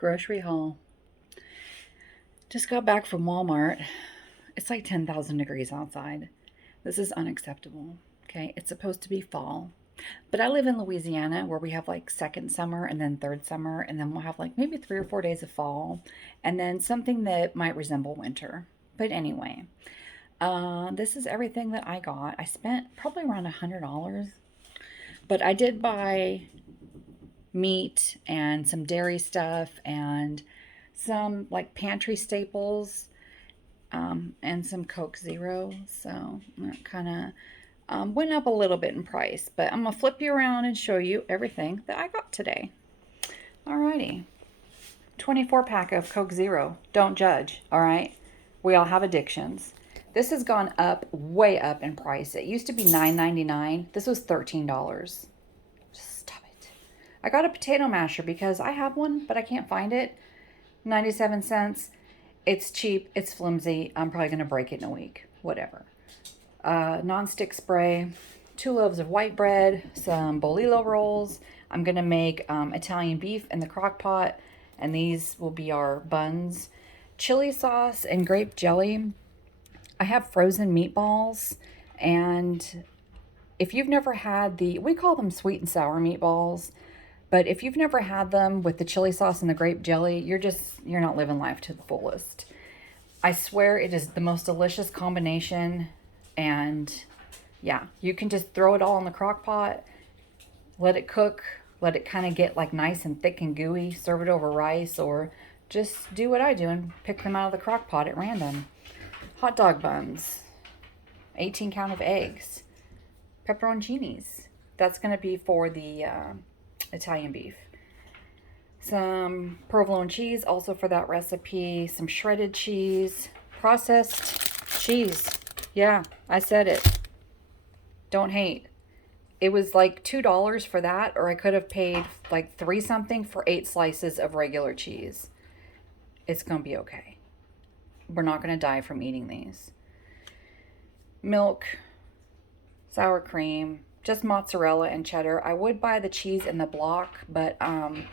Grocery haul. Just got back from Walmart. It's like 10,000 degrees outside. This is unacceptable. Okay, it's supposed to be fall. But I live in Louisiana where we have like second summer and then third summer, and then we'll have like maybe 3 or 4 days of fall, and then something that might resemble winter. But anyway, this is everything that I got. I spent probably around $100, but I did buy meat and some dairy stuff and some like pantry staples, and some Coke Zero. So that kind of went up a little bit in price, but I'm gonna flip you around and show you everything that I got today. Alrighty, 24 pack of Coke Zero. Don't judge, all right? We all have addictions. This has gone up, way up in price. It used to be $9.99. This was $13. Stop it. I got a potato masher because I have one, but I can't find it. 97 cents. It's cheap. It's flimsy. I'm probably going to break it in a week. Whatever. Non-stick spray. 2 loaves of white bread. Some bolillo rolls. I'm going to make Italian beef in the crock pot. And these will be our buns. Chili sauce and grape jelly. I have frozen meatballs. And if you've never had we call them sweet and sour meatballs. But if you've never had them with the chili sauce and the grape jelly, you're not living life to the fullest. I swear it is the most delicious combination. And yeah, you can just throw it all in the crock pot, let it cook, let it kind of get like nice and thick and gooey, serve it over rice, or just do what I do and pick them out of the crock pot at random. Hot dog buns, 18 count of eggs, pepperoncinis. That's going to be for the Italian beef. Some provolone cheese, also for that recipe. Some shredded cheese. Processed cheese. Yeah, I said it. Don't hate. It was like $2 for that, or I could have paid like 3 something for 8 slices of regular cheese. It's going to be okay. We're not going to die from eating these. Milk, sour cream, just mozzarella and cheddar. I would buy the cheese in the block, but I'm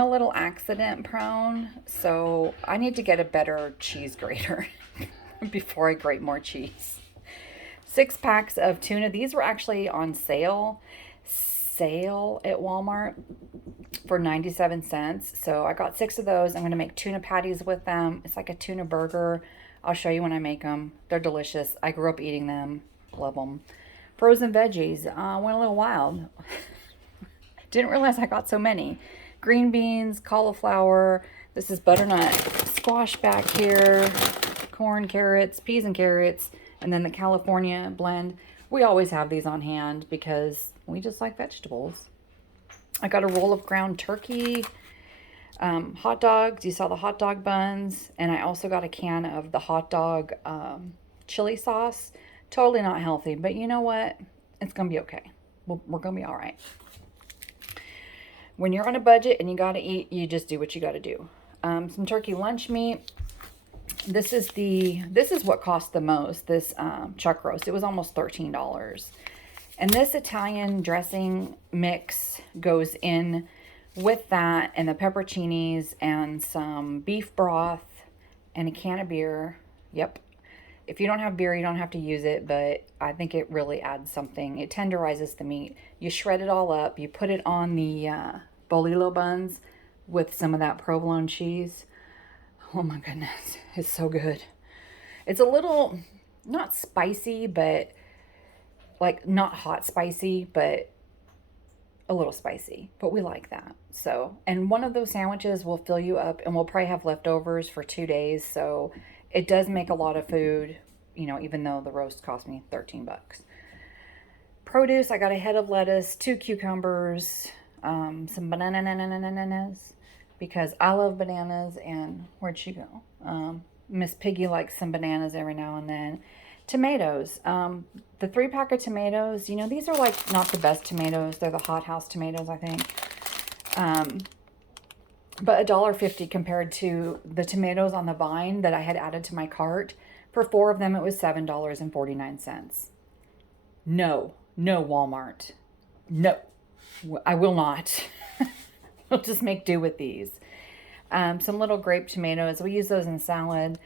a little accident prone, so I need to get a better cheese grater before I grate more cheese. 6 packs of tuna. These were actually on sale at Walmart for 97 cents. So I got 6 of those. I'm going to make tuna patties with them. It's like a tuna burger. I'll show you when I make them. They're delicious. I grew up eating them. Love them. Frozen veggies. Went a little wild. Didn't realize I got so many. Green beans, cauliflower. This is butternut squash back here. Corn, carrots, peas and carrots. And then the California blend. We always have these on hand because we just like vegetables. I got a roll of ground turkey. Hot dogs. You saw the hot dog buns. And I also got a can of the hot dog chili sauce. Totally not healthy, but you know what? It's going to be okay. We're going to be all right. When you're on a budget and you got to eat, you just do what you got to do. Some turkey lunch meat. This is what cost the most, this chuck roast. It was almost $13. And this Italian dressing mix goes in with that, and the pepperoncinis and some beef broth and a can of beer. Yep. If you don't have beer, you don't have to use it, but I think it really adds something. It tenderizes the meat. You shred it all up. You put it on the bolillo buns with some of that provolone cheese. Oh my goodness, it's so good. It's a little, not spicy, but like not hot spicy, but a little spicy. But we like that. So, and one of those sandwiches will fill you up, and we'll probably have leftovers for 2 days. So it does make a lot of food, even though the roast cost me 13 bucks. Produce, I got a head of lettuce, 2 cucumbers, some bananas, because I love bananas. And where'd she go? Miss Piggy likes some bananas every now and then. Tomatoes, the 3-pack of tomatoes, these are like not the best tomatoes. They're the Hot House tomatoes, I think. But $1.50 compared to the tomatoes on the vine that I had added to my cart. For 4 of them, it was $7.49. No, Walmart. No, I will not. We'll just make do with these. Some little grape tomatoes. We use those in salad.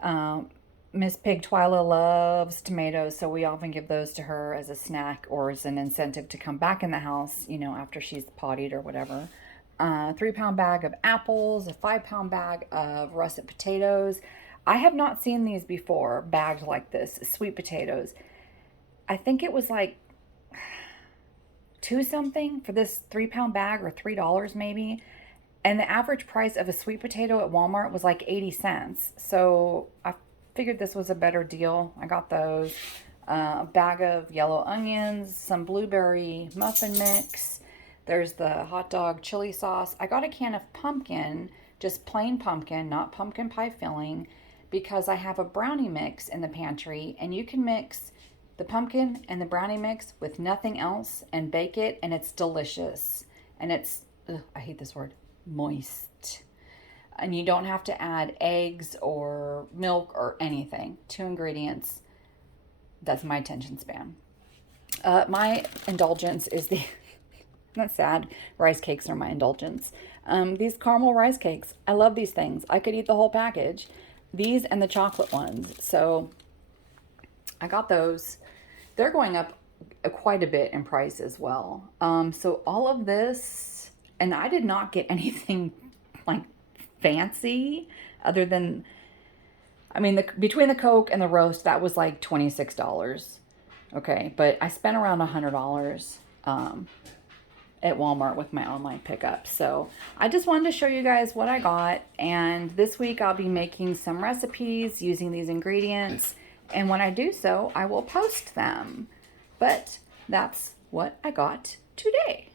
Um, Miss Pig Twyla loves tomatoes, so we often give those to her as a snack or as an incentive to come back in the house, after she's pottied or whatever. 3 pound bag of apples, a 5 pound bag of russet potatoes. I have not seen these before, bagged like this, sweet potatoes. I think it was like two something for this 3 pound bag, or $3 maybe. And the average price of a sweet potato at Walmart was like 80 cents. So I figured this was a better deal. I got those. A bag of yellow onions, some blueberry muffin mix. There's the hot dog chili sauce. I got a can of pumpkin, just plain pumpkin, not pumpkin pie filling, because I have a brownie mix in the pantry, and you can mix the pumpkin and the brownie mix with nothing else and bake it, and it's delicious. And it's, ugh, I hate this word, moist. And you don't have to add eggs or milk or anything. 2 ingredients. That's my attention span. My indulgence is the, that's sad, rice cakes are my indulgence. These caramel rice cakes, I love these things. I could eat the whole package. These and the chocolate ones. So I got those. They're going up quite a bit in price as well. So all of this, and I did not get anything like fancy other than, I mean, between the Coke and the roast, that was like $26. Okay, but I spent around $100 at Walmart with my online pickup. So I just wanted to show you guys what I got. And this week I'll be making some recipes using these ingredients. And when I do so, I will post them. But that's what I got today.